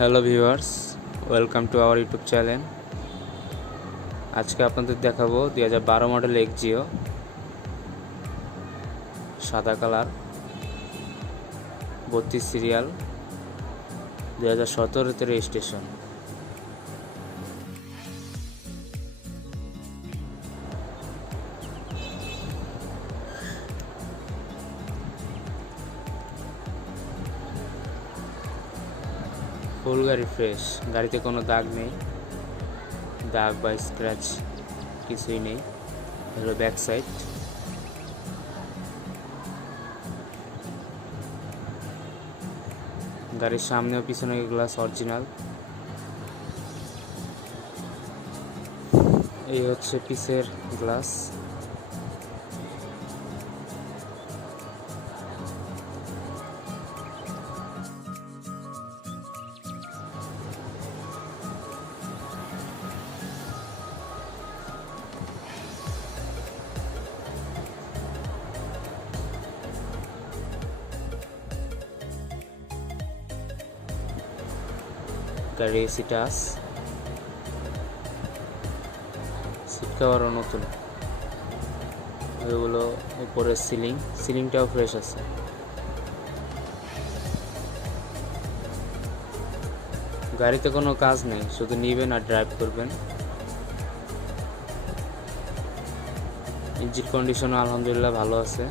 Hello viewers, welcome to our YouTube channel. আজকে আপনাদের দেখাবো দুই হাজার বারো মডেল এক্সিও সাদা কালার, বত্রিশ সিরিয়াল দু হাজার সতেরোতে রেজিস্ট্রেশন ফুল গাড়ি ফ্রেশ। গাড়িতে কোনো দাগ নেই। দাগ বা স্ক্র্যাচ কিছুই নেই। হলো ব্যাক সাইড গাড়ির সামনে ও পিছনে গ্লাস অরিজিনাল এই হচ্ছে পিসের গ্লাস গাড়ি এসি টাচ সিট কাভারও নতুন। এগুলো উপরের সিলিং সিলিংটাও ফ্রেশ আছে। গাড়িতে কোনো কাজ নেই, শুধু নিবেন আর ড্রাইভ করবেন। ইঞ্জিন কন্ডিশনও আলহামদুলিল্লাহ ভালো আছে।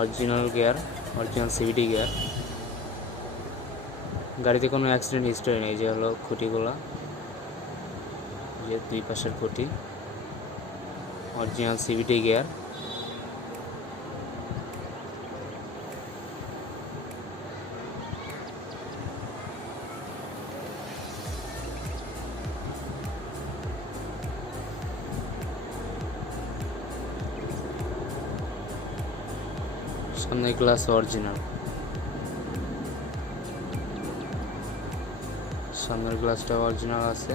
Original gear original CVD gear গাড়িতে কোনো অ্যাক্সিডেন্ট হিস্টোরি নেই, যে হলো খুঁটিগুলো, যে দুই পাশের খুঁটি অরিজিনাল সিভিটি গিয়ার সামনে গ্লাস অরিজিনাল সামনের গ্লাসটা অরিজিনাল আছে।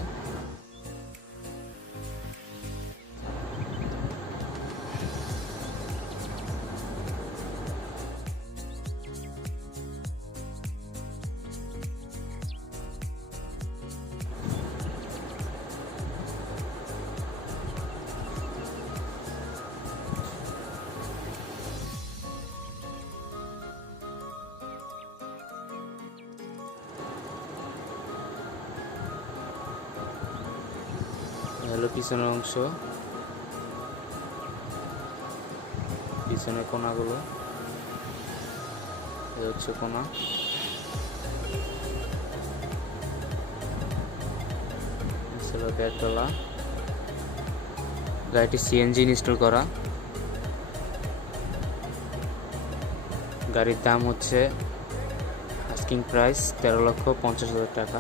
হলো পিছনের অংশ। পিছনের কোনাগুলো। এ হচ্ছে কোনা। ছিল ব্যাটতলা গাড়িটি সিএনজি ইনস্টল করা। গাড়ির দাম হচ্ছে আস্কিং প্রাইস তেরো লক্ষ পঞ্চাশ হাজার টাকা।